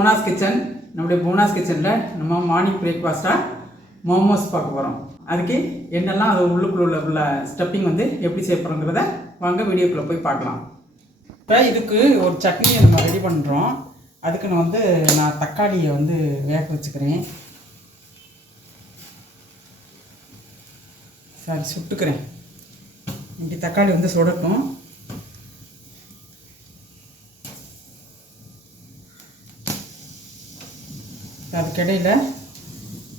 போனாஸ் kitchen. நம்முடைய போனாஸ் கிச்சனில் நம்ம மார்னிங் பிரேக்ஃபாஸ்ட்டாக மோமோஸ் பார்க்க போகிறோம். அதுக்கு என்னெல்லாம் அது உள்ளுக்குள்ள உள்ள ஸ்டப்பிங் வந்து எப்படி செய்ய போகிறோங்கிறத வாங்க வீடியோக்குள்ளே போய் பார்க்கலாம். இப்போ இதுக்கு ஒரு சட்னியை நம்ம ரெடி பண்ணுறோம். அதுக்கு நான் தக்காளியை வேக வச்சுக்கிறேன். சரி, சுட்டுக்கிறேன். இப்படி தக்காளி சுடட்டும். அதுக்கிடையில்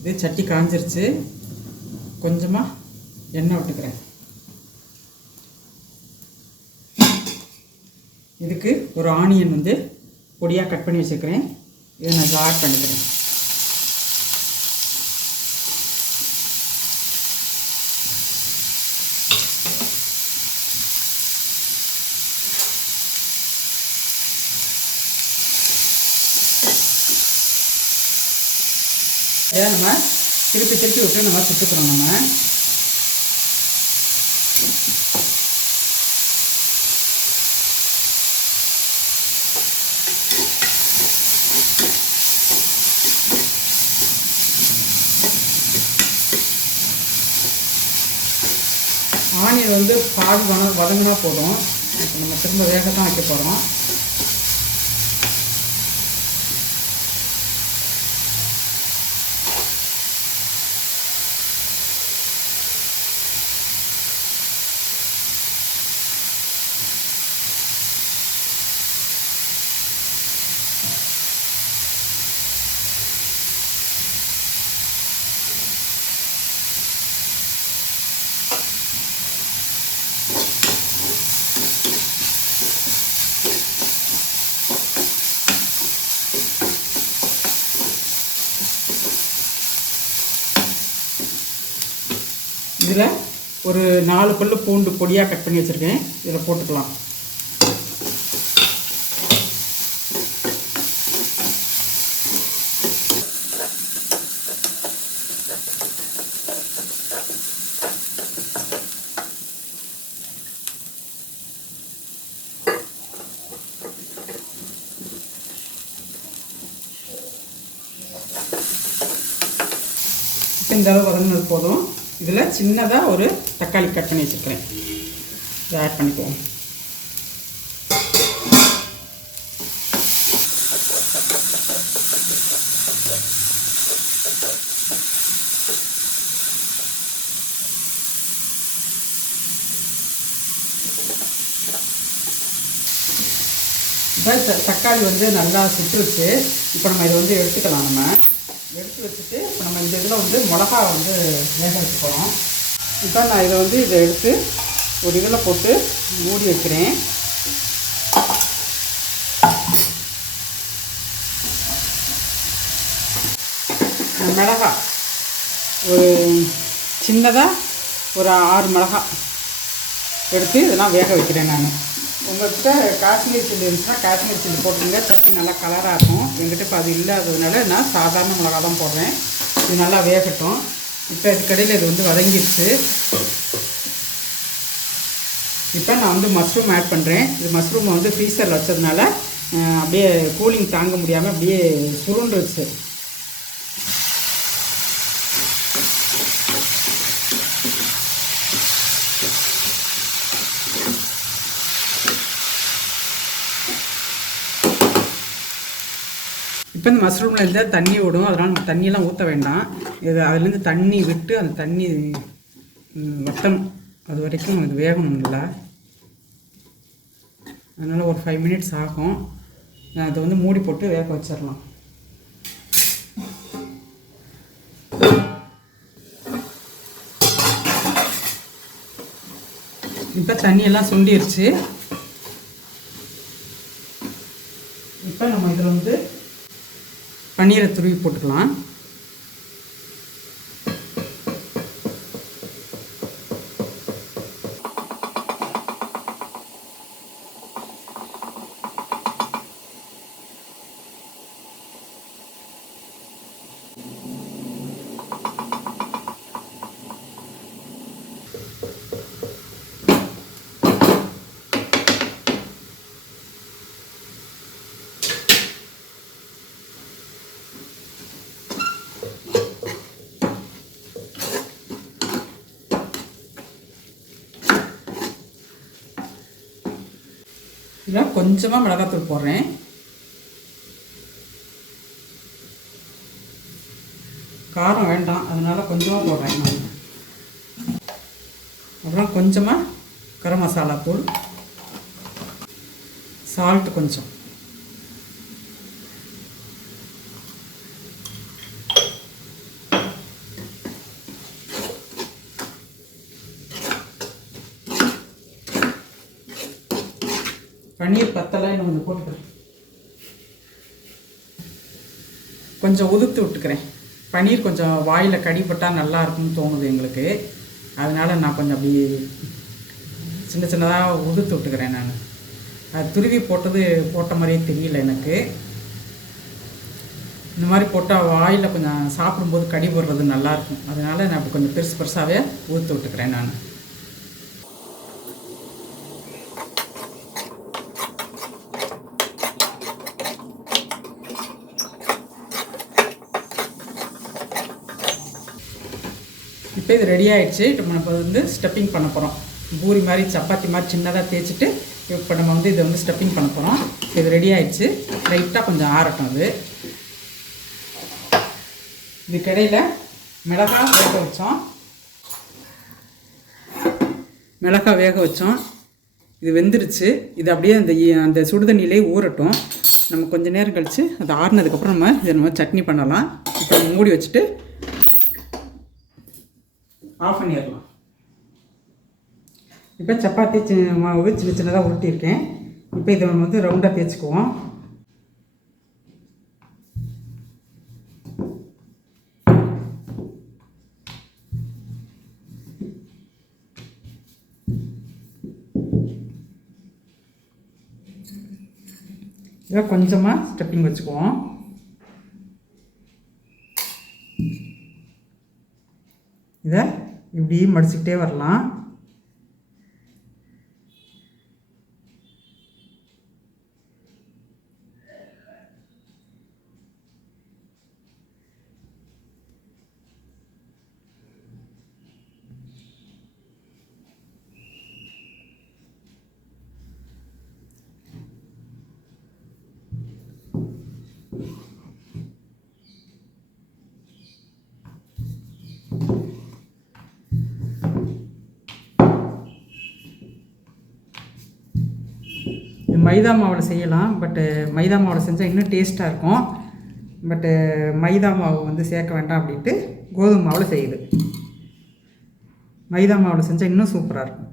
இது சட்டி காஞ்சிருச்சு. கொஞ்சமாக எண்ணெய் விட்டுக்கிறேன். இதுக்கு ஒரு ஆனியன் பொடியாக கட் பண்ணி வச்சுக்கிறேன். இதை நான் ஆட் பண்ணிக்கிறேன். இதை நம்ம திருப்பி விட்டு நம்ம சுட்டுக்கிறோம். நம்ம ஆனியன் பாதி வதங்கினா போதும். இப்போ நம்ம திரும்ப வேக தான் வைக்க போகிறோம். இதில் ஒரு 4 பல்லு பூண்டு பொடியாக கட் பண்ணி வச்சுருக்கேன். இதில் போட்டுக்கலாம். இந்த அளவு வதங்கினது போதும். இதில் சின்னதாக ஒரு தக்காளி கட் பண்ணி வச்சுருக்கிறேன். இதை ஆட் பண்ணிக்குவோம். இப்போ தக்காளி நல்லா சுட்டுருச்சு. இப்போ நம்ம இதை எடுத்துக்கலாம். நம்ம எடுத்து வச்சுட்டு இப்போ நம்ம இந்த இதில் மிளகா வேக வச்சு போகிறோம். இப்போ நான் இதை எடுத்து ஒரு இதில் போட்டு மூடி வைக்கிறேன். மிளகா ஒரு சின்னதாக ஒரு 6 மிளகா எடுத்து இதெல்லாம் வேக வைக்கிறேன். நான் உங்கள்கிட்ட காஷ்மீர் சில்லி இருந்துச்சுன்னா காஷ்மீர் சில்லி போட்டுருங்க. சட்னி நல்லா கலராக இருக்கும். எங்கிட்ட இப்போ அது இல்லாததுனால நான் சாதாரண மிளகா தான் போடுறேன். இது நல்லா வேகட்டும். இப்போ இதுக்கடையில் இது வதங்கிடுச்சு. இப்போ நான் மஷ்ரூம் ஆட் பண்ணுறேன். இது மஷ்ரூமை ஃப்ரீசரில் வச்சதுனால அப்படியே கூலிங் தாங்க முடியாமல் அப்படியே சுருண்டுருச்சு. இப்போ இந்த மஷ்ரூமில் இருந்தால் தண்ணி விடும். அதனால் நம்ம தண்ணியெல்லாம் ஊற்ற வேண்டாம். இது அதுலேருந்து தண்ணி விட்டு அந்த தண்ணி வட்டம் அது வரைக்கும் இது வேகணும் இல்லை. அதனால் ஒரு 5 மினிட்ஸ் ஆகும். அதை மூடி போட்டு வேக வச்சிடலாம். இப்போ தண்ணியெல்லாம் சுண்டிருச்சு. இப்போ நம்ம இதில் பன்னீரை துருவி போட்டுக்கலாம். இதில் கொஞ்சமாக மிளகாத்தூள் போடுறேன். காரம் வேண்டாம், அதனால் கொஞ்சமாக போடுறேன் நான். அப்புறம் கொஞ்சமாக கரம் மசாலா தூள், சால்ட்டு கொஞ்சம். பன்னீர் பத்தலைன்னு ஒன்று போட்டுக்கிறேன். கொஞ்சம் உதுத்து விட்டுக்கிறேன். பன்னீர் கொஞ்சம் வாயில் கடிப்பட்டால் நல்லா இருக்கும்னு தோணுது எங்களுக்கு. அதனால் நான் கொஞ்சம் அப்படி சின்ன சின்னதாக உதுத்து விட்டுக்கிறேன். நான் அது துருவி போட்ட மாதிரியே தெரியல எனக்கு. இந்த மாதிரி போட்டால் வாயில் கொஞ்சம் சாப்பிடும்போது கடி போடுறது நல்லாயிருக்கும். அதனால் நான் அப்படி கொஞ்சம் பெருசு பெருசாகவே ஊற்று விட்டுக்கிறேன் நான். இப்போ இது ரெடி ஆகிடுச்சு. இப்போ நம்ம வந்து ஸ்டப்பிங் பண்ண போகிறோம். பூரி மாதிரி சப்பாத்தி மாதிரி சின்னதாக தேய்ச்சிட்டு இப்போ நம்ம வந்து இதை வந்து ஸ்டப்பிங் பண்ண போகிறோம். இது ரெடி ஆகிடுச்சு. லைட்டாக கொஞ்சம் ஆறட்டும். அது இதுக்கிடையில் மிளகாய் வேக வச்சோம். இது வெந்துருச்சு. இது அப்படியே அந்த சுடுதண்ணியிலே ஊறட்டும். நம்ம கொஞ்சம் நேரம் கழித்து அது ஆறுனதுக்கப்புறம் நம்ம சட்னி பண்ணலாம். இப்போ மூடி வச்சுட்டு ஆஃப் பண்ணிடலாம். இப்போ சப்பாத்தி மாவு சின்ன சின்னதாக உருட்டியிருக்கேன். இப்போ இதை நம்ம வந்து ரவுண்டாக தேய்ச்சிக்குவோம். இதை கொஞ்சமாக ஸ்டப்பிங் வச்சுக்குவோம். இதை இப்படி மடிச்சுக்கிட்டே வரலாம். மைதா மாவில் செய்யலாம். பட்டு மைதா மாவில் செஞ்சால் இன்னும் டேஸ்ட்டாக இருக்கும். பட்டு மைதா மாவு வந்து சேர்க்க வேண்டாம் அப்படின்ட்டு கோதுமை மாவில் செய்யுது. மைதா மாவில் செஞ்சால் இன்னும் சூப்பராக இருக்கும்.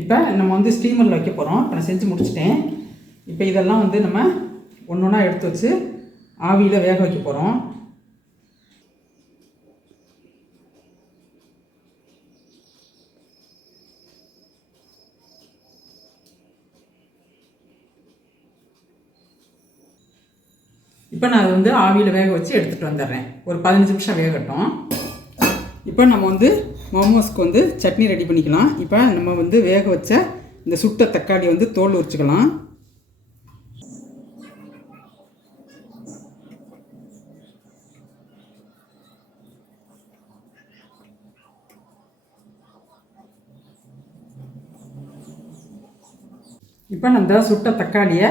இப்போ நம்ம வந்து ஸ்டீமரில் வைக்க போகிறோம். இப்போ நான் செஞ்சு முடிச்சிட்டேன். இப்போ இதெல்லாம் வந்து நம்ம ஒன்று ஒன்றா எடுத்து வச்சு ஆவியில் வேக வைக்க போகிறோம். இப்போ நான் அதை வந்து ஆவியில் வேக வச்சு எடுத்துகிட்டு வந்துடுறேன். ஒரு 15 நிமிஷம் வேகட்டும். இப்போ நம்ம வந்து மோமோஸ்க்கு வந்து சட்னி ரெடி பண்ணிக்கலாம். இப்போ நம்ம வந்து வேக வச்ச இந்த சுட்ட தக்காளி வந்து தோல் உரிச்சுக்கலாம். இப்போ நான் இந்த சுட்ட தக்காளியை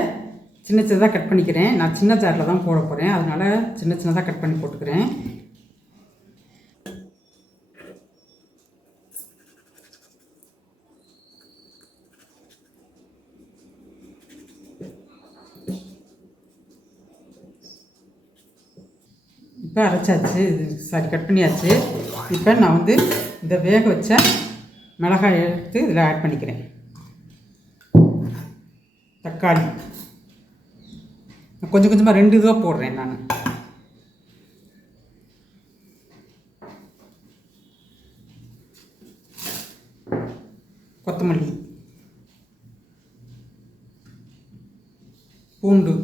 சின்ன சின்னதாக கட் பண்ணிக்கிறேன். நான் சின்ன ஜாரில் தான் போட போகிறேன். அதனால் சின்ன சின்னதாக கட் பண்ணி போட்டுக்கிறேன். இப்போ அரைச்சாச்சு, கட் பண்ணியாச்சு. இப்போ நான் வந்து இந்த வேக வச்ச மிளகாய் எடுத்து இதில் ஆட் பண்ணிக்கிறேன். தக்காளி கொஞ்சம் கொஞ்சமாக 2 இதுவாக போடுறேன் நான். கொத்தமல்லி, பூண்டு,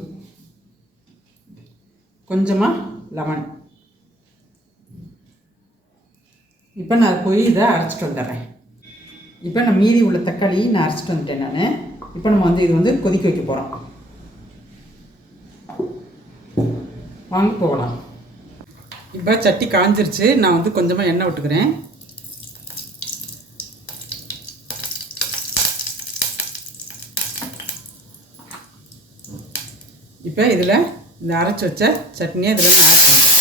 கொஞ்சமாக லெமன். இப்போ நான் போய் இதை அரைச்சிட்டு வந்துடுறேன். இப்போ நான் மீதி உள்ள தக்காளி நான் அரைச்சிட்டு வந்துட்டேன். நான் இப்போ நம்ம வந்து இது வந்து கொதிக்க வைக்க போகிறோம். வாங்க போகலாம். இப்போ சட்டி காஞ்சிருச்சு. நான் வந்து கொஞ்சமாக எண்ணெய் விட்டுக்கிறேன். இப்போ இதில் இந்த அரைச்சி வச்ச சட்னியை இதில் நான் ஆட் பண்ணுறேன்.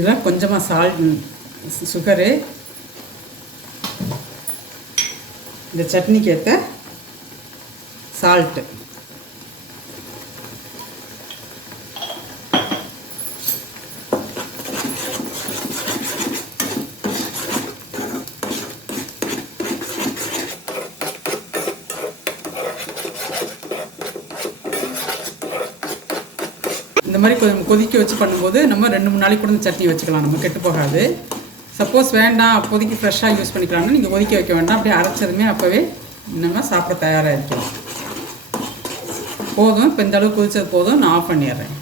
இதில் கொஞ்சமாக சுகரு, இந்த சட்னிக்கு ஏற்ற சால்ட்டு, இந்த மாதிரி கொதிக்க வச்சு பண்ணும்போது நம்ம 2-3 நாளைக்கு கூட இந்த சட்னி வச்சுக்கலாம், நம்ம கெட்டு போகாது. சப்போஸ் வேண்டாம் அப்போதைக்கு ஃப்ரெஷ்ஷாக யூஸ் பண்ணிக்கலாம்னா நீங்கள் கொதிக்க வைக்க வேண்டாம், அப்படியே அரைச்சதுமே அப்போவே நம்ம சாப்பிட தயாராக இருக்கணும். போதும், இப்போ இந்த அளவுக்கு கொதிச்சது போதும், நான் ஆஃப் பண்ணிடுறேன்.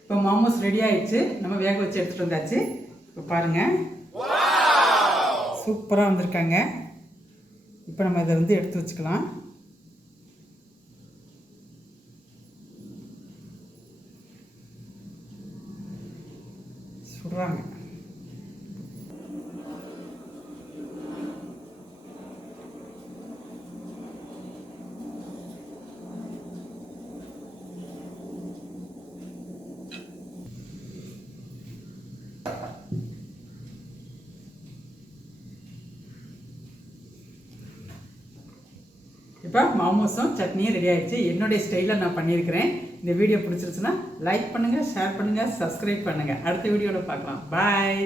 இப்போ மோமோஸ் ரெடி ஆயிடுச்சு. நம்ம வேக வச்சு எடுத்துகிட்டு வந்தாச்சு. இப்போ பாருங்கள், சூப்பராக வந்திருக்காங்க. இப்போ நம்ம இதை வந்து எடுத்து வச்சுக்கலாம். சுடுறாங்க. இப்போ மோமோஸும் சட்னியும் ரெடி ஆயிடுச்சு. என்னுடைய ஸ்டைலில் நான் பண்ணியிருக்கிறேன். இந்த வீடியோ பிடிச்சிருச்சுன்னா லைக் பண்ணுங்கள், ஷேர் பண்ணுங்கள், சப்ஸ்கிரைப் பண்ணுங்கள். அடுத்த வீடியோவில் பார்க்கலாம். பாய்.